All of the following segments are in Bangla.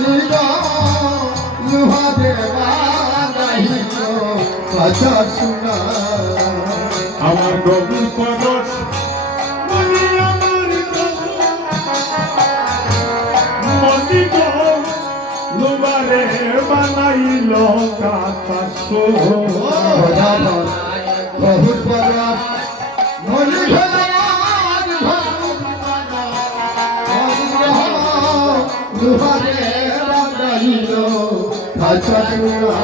মনির লোহা দেবা গাইল কথা শোনা আমার গভীর পরশ মনি আমার মনি গো লোবারে বানাইল কাঁচা সোনা বহুত বড় মনি লোহা দেবা গাইল কথা শোনা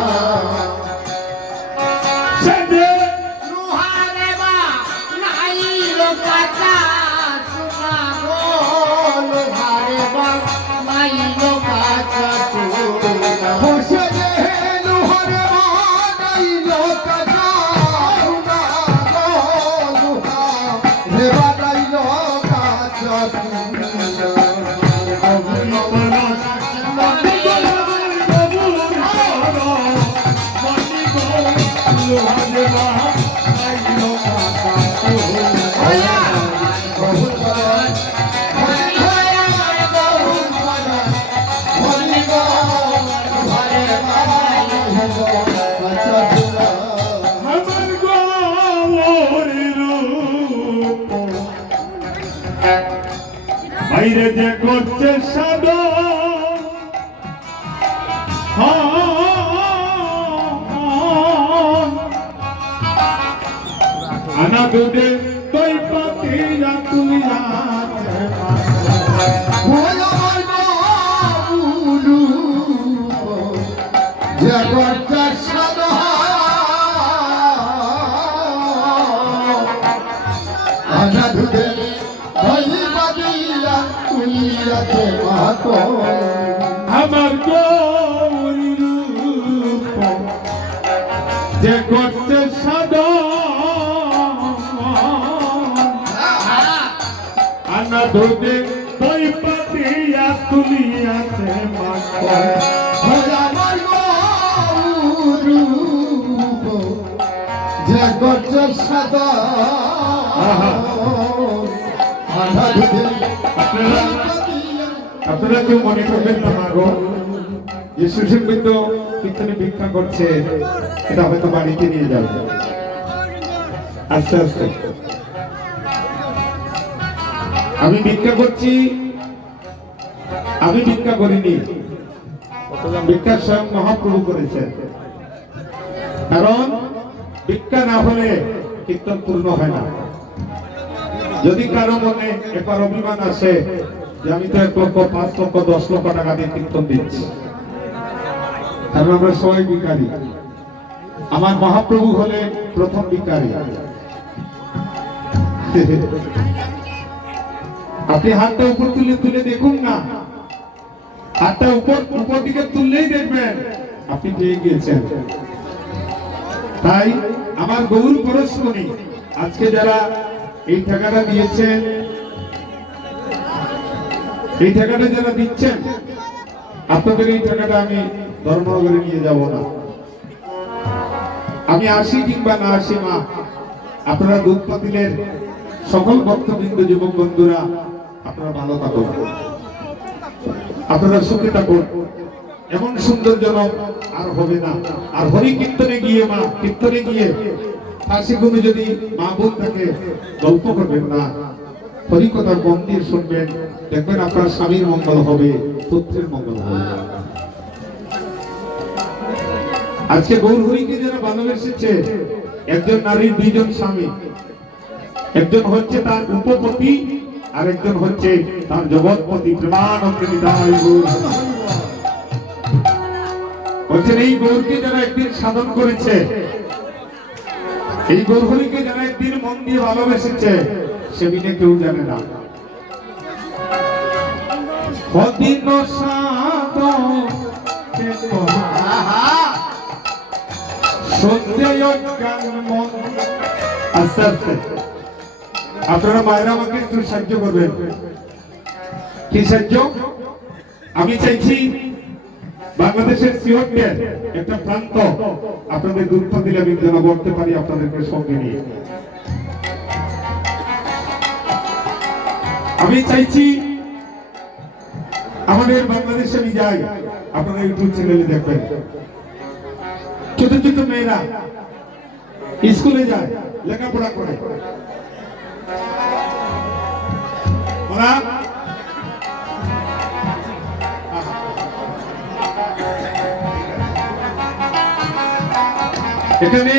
বাইরে যে করছে সাদা আনা দুধে তৈ পাতিয়া তুমি জগৎ সাদা আনা দুধে আমার গৌরী রূপ যে করছে সাদা আনা দুধে তৈ পাতিয়া তুলিয়াছে আমার জগৎ সাদা আপনারা কেউ মনে করবেন না মাগো যে সুশীলবৃন্দ কীর্তনে ভিক্ষা করছে এটা হয়তো বাড়িতে নিয়ে যাবে আস্তে আস্তে আমি ভিক্ষা করছি আমি ভিক্ষা করিনি ভিক্ষা স্বয়ং মহাপ্রভু করেছেন কারণ ভিক্ষা না হলে কীর্তন পূর্ণ হয় না যদি কারো মনে একবার অভিমান আসে যে আমি তো 1 লক্ষ 5 লক্ষ 10 লক্ষ টাকা দিয়ে কীর্তন দিচ্ছি কারণ আমরা সবাই ভিখারি আমার মহাপ্রভু হলে প্রথম ভিখারি আপনি হাতটা উপর তুলে তুলে দেখুন না হাতটা উপর দিকে তুললেই দেখবেন আপনি পেয়ে গিয়েছেন তাই আমার গৌর পরশমণি আজকে যারা এই টাকাটা দিয়েছেন এই টাকাটা যারা দিচ্ছেন আপনাদের এই টাকাটা আমি ধর্মনগরে নিয়ে যাব না আমি আসি কিংবা না আসি মা আপনারা দুধ পাতিলের সকল ভক্তবৃন্দ যুবক বন্ধুরা আপনারা ভালো থাকুন আপনারা সুখে থাকুন এমন সুন্দর জনক আর হবে না আর হরি কীর্তনে গিয়ে মা কীর্তনে গিয়ে ফাঁসি গুলো যদি মা বোন থাকে গল্প করবেন না হরি কথা মন দিয়ে শুনবেন দেখবেন আপনার স্বামীর মঙ্গল হবে পুত্রের মঙ্গল হবে আজকে গৌর হরিকে যারা ভালোবেসেছে একজন নারীর 2 জন স্বামী একজন হচ্ছে তার উপপতি আর একজন হচ্ছে তার জগৎপতি প্রেমানন্দে নিতাই গৌর বলছেন এই গৌরকে যারা একদিন সাধন করেছে এই গৌর হরিকে যারা একদিন মন দিয়ে ভালোবেসেছে সেদিনে কেউ জানে না কদিন সাধন আস্তে আস্তে আপনারা মায়েরা আমাকে একটু সাহায্য করবেন কি সাহায্য আমি চাইছি বাংলাদেশের সিওটের একটা প্রান্ত আপনাদের দুঃখ দিলে আমি যেন করতে পারি আপনাদেরকে সঙ্গে নিয়ে আমি চাইছি আমাদের বাংলাদেশে আমি যাই আপনারা ইউটিউব চ্যানেলে দেখবেন। ছোট ছোট মেয়েরা স্কুলে যায়, লেখাপড়া করে, ওরা এখানে